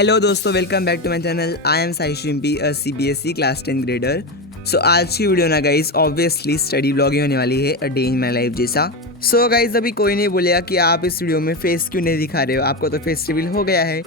Hello दोस्तों, welcome back to my channel. I am Sai Shimpi, a CBSE class 10 grader. So आज की video ना guys obviously study blog ही होने वाली है, a day in my life जैसा। सो गाइस अभी कोई नहीं बोलेगा कि आप इस वीडियो में फेस क्यों नहीं दिखा रहे हो, आपको तो फेस रिवील हो गया है।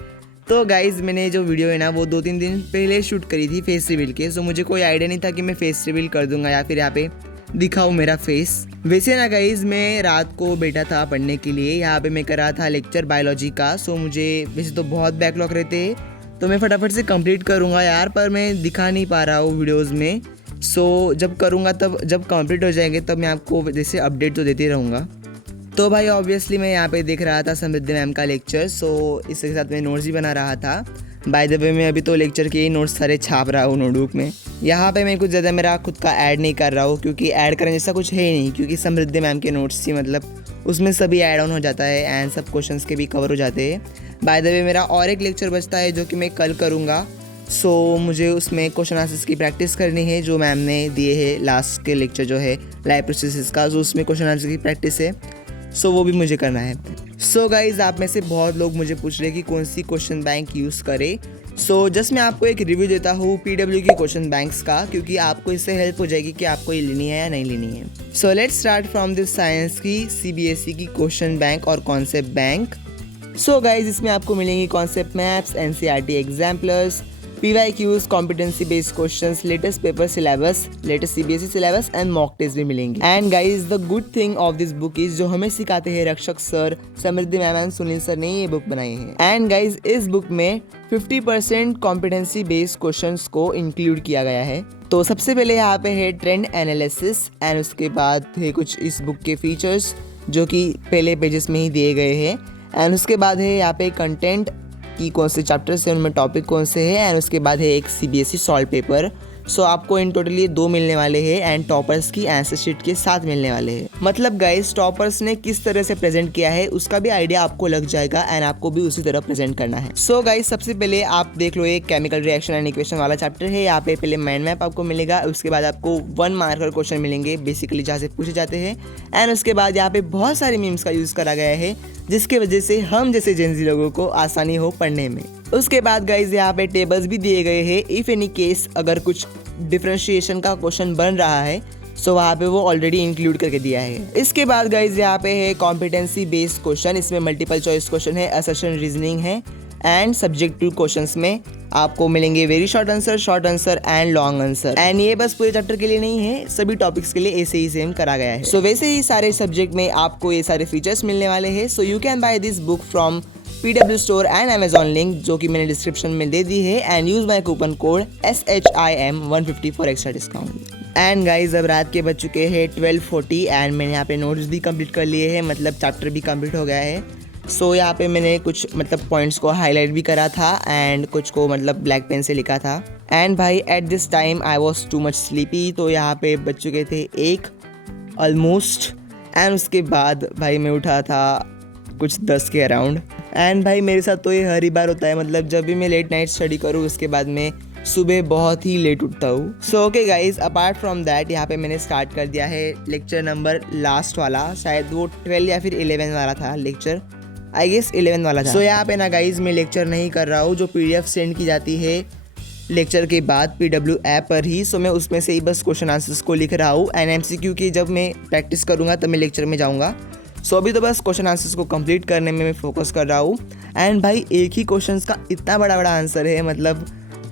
तो गाइस मैंने जो वीडियो है ना वो 2-3 दिन पहले शूट करी थी फेस रिवील के। सो मुझे कोई आइडिया नहीं था कि मैं फेस रिवील कर दूंगा या फिर यहाँ पे दिखाऊँ मेरा फेस। वैसे ना गाइज मैं रात को बैठा था पढ़ने के लिए, यहाँ पे मैं कर रहा था लेक्चर बायोलॉजी का। सो मुझे वैसे तो बहुत बैकलॉग रहते हैं तो मैं फटाफट से कंप्लीट करूँगा यार, पर मैं दिखा नहीं पा रहा हूँ वीडियोस में। सो जब करूँगा तब जब कंप्लीट हो जाएंगे तब मैं आपको जैसे अपडेट तो देते रहूँगा। तो भाई ऑब्वियसली मैं यहाँ पे देख रहा था समृद्धि मैम का लेक्चर। सो इसके साथ मैं नोट्स भी बना रहा था। बाय द वे मैं अभी तो लेक्चर के ही नोट्स सारे छाप रहा हूँ नोटबुक में। यहाँ पे मैं कुछ ज़्यादा मेरा खुद का ऐड नहीं कर रहा हूँ क्योंकि ऐड करने जैसा कुछ है नहीं, क्योंकि समृद्धि मैम के नोट्स ही मतलब उसमें सभी ऐड ऑन हो जाता है एंड सब क्वेश्चंस के भी कवर हो जाते हैं। बाय द वे मेरा और एक लेक्चर बचता है जो कि मैं कल करूँगा। सो मुझे उसमें क्वेश्चन आंसर्स की प्रैक्टिस करनी है जो मैम ने दिए है लास्ट के लेक्चर जो है लाइव प्रोसेसेस का, जो उसमें क्वेश्चन आंसर की प्रैक्टिस है। सो वो भी मुझे करना है। सो गाइज आप में से बहुत लोग मुझे पूछ रहे हैं कि कौन सी क्वेश्चन बैंक यूज़ करें। सो जस्ट मैं आपको एक रिव्यू देता हूँ PW की क्वेश्चन बैंक्स का, क्योंकि आपको इससे हेल्प हो जाएगी कि आपको ये लेनी है या नहीं लेनी है। So let's start from this science की CBSE की क्वेश्चन बैंक और कॉन्सेप्ट बैंक। सो गाइज इसमें आपको मिलेंगी concept maps, NCERT exemplars, PYQs, competency based questions, latest paper syllabus, latest CBSE syllabus and mock test भी मिलेंगे। And guys the good thing of this book इज जो हमें सिखाते हैं Rakshak sir, Samriddhi ma'am and Sunil sir ने ये बुक बनाई है। एंड गाइज इस बुक में 50% कॉम्पिटेंसी बेस्ड क्वेश्चंस को इंक्लूड किया गया है। तो सबसे पहले यहाँ पे है ट्रेंड एनालिसिस एंड उसके बाद है कुछ इस बुक के फीचर्स जो कि पहले पेजेस में ही दिए गए हैं। एंड उसके बाद है यहाँ पे कंटेंट कि कौन से चैप्टर्स हैं, उनमें टॉपिक कौन से हैं। एंड उसके बाद है एक CBSE सॉल्व पेपर। सो आपको इन टोटल ये 2 मिलने वाले हैं एंड टॉपर्स की आंसर शीट के साथ मिलने वाले हैं। मतलब गाइस टॉपर्स ने किस तरह से प्रेजेंट किया है उसका भी आइडिया आपको लग जाएगा एंड आपको भी उसी तरह प्रेजेंट करना है। सो गाइस सबसे पहले आप देख लो, एक केमिकल रिएक्शन एंड इक्वेशन वाला चैप्टर है। यहाँ पे पहले माइंड मैप आपको मिलेगा, उसके बाद आपको 1 मार्कर क्वेश्चन मिलेंगे बेसिकली जहाँ से पूछे जाते हैं। एंड उसके बाद यहाँ पे बहुत सारे मीम्स का यूज़ करा गया है जिसकी वजह से हम जैसे जेनजी लोगों को आसानी हो पढ़ने में। उसके बाद गाइज यहाँ पे टेबल्स भी दिए गए हैं, इफ़ एनी केस अगर कुछ डिफरेंशिएशन का क्वेश्चन बन रहा है सो वहाँ पे वो ऑलरेडी इंक्लूड करके दिया है। इसके बाद गाइज यहाँ पे है कॉम्पिटेंसी बेस्ड क्वेश्चन, इसमें मल्टीपल चॉइस क्वेश्चन है, असर्शन रीजनिंग है एंड सब्जेक्टिव क्वेश्चंस में आपको मिलेंगे very short answer and long answer. And ये बस पूरे चैप्टर के लिए नहीं है, सभी टॉपिक्स के लिए ऐसे ही सेम करा गया है। सो वैसे ही सारे सब्जेक्ट में आपको ये सारे फीचर्स मिलने वाले हैं। So you can by this book from PW store and Amazon link जो कि मैंने डिस्क्रिप्शन में दे दी है। And use my coupon code SHIM150 for extra discount. And guys अब रात के बज चुके हैं 12:40 एंड मैंने यहाँ पे नोट्स भी कंप्लीट कर लिए हैं, मतलब चैप्टर भी कंप्लीट हो गया है। सो यहाँ पे मैंने कुछ मतलब पॉइंट्स को हाईलाइट भी करा था एंड कुछ को मतलब ब्लैक पेन से लिखा था। एंड भाई at this time I was too much sleepy, तो यहाँ पे बज चुके थे 1 ऑलमोस्ट। एंड उसके बाद भाई मैं उठा था कुछ 10 के अराउंड। एंड भाई मेरे साथ तो ये हर ही बार होता है, मतलब जब भी मैं लेट नाइट स्टडी करूँ उसके बाद मैं सुबह बहुत ही लेट उठता हूँ। So okay guys apart from that यहाँ पे मैंने स्टार्ट कर दिया है लेक्चर नंबर लास्ट वाला, शायद वो 12 या फिर 11 वाला था लेक्चर, आई गेस 11 वाला था। सो यहाँ पे ना गाइज मैं लेक्चर नहीं कर रहा हूँ, जो PDF सेंड की जाती है लेक्चर के बाद PW ऐप पर ही। सो मैं उसमें से ही बस क्वेश्चन आंसर्स को लिख रहा हूँ एंड MCQ की जब मैं प्रैक्टिस करूँगा तब मैं लेक्चर में जाऊँगा। सो अभी तो बस क्वेश्चन आंसर्स को कंप्लीट करने में मैं फोकस कर रहा हूँ। एंड भाई एक ही क्वेश्चन का इतना बड़ा बड़ा आंसर है, मतलब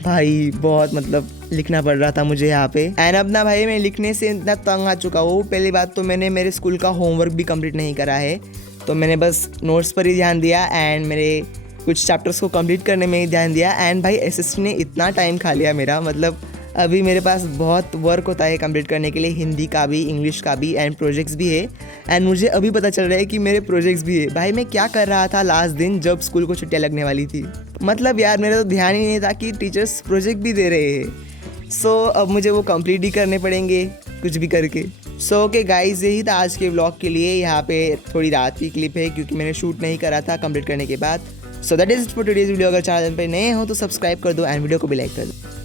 भाई बहुत मतलब लिखना पड़ रहा था मुझे यहाँ पे। एंड अब ना भाई मैं लिखने से इतना तंग आ चुका हूँ। पहली बात तो मैंने मेरे स्कूल का होमवर्क भी कंप्लीट नहीं करा है, तो मैंने बस नोट्स पर ही ध्यान दिया एंड मेरे कुछ चैप्टर्स को कंप्लीट करने में ही ध्यान दिया। एंड भाई SST ने इतना टाइम खा लिया मेरा, मतलब अभी मेरे पास बहुत वर्क होता है कंप्लीट करने के लिए, हिंदी का भी, इंग्लिश का भी एंड प्रोजेक्ट्स भी है। एंड मुझे अभी पता चल रहा है कि मेरे प्रोजेक्ट्स भी है। भाई मैं क्या कर रहा था लास्ट दिन जब स्कूल को छुट्टियाँ लगने वाली थी, मतलब यार मेरा तो ध्यान ही नहीं था कि टीचर्स प्रोजेक्ट भी दे रहे हैं। सो अब मुझे वो कंप्लीट ही करने पड़ेंगे कुछ भी करके। सो ओके गाइज यही था आज के व्लॉग के लिए। यहाँ पे थोड़ी रात की क्लिप है क्योंकि मैंने शूट नहीं करा था कंप्लीट करने के बाद। So that is it for today's video. अगर चैनल पे नए हो तो सब्सक्राइब कर दो एंड वीडियो को भी लाइक कर दो।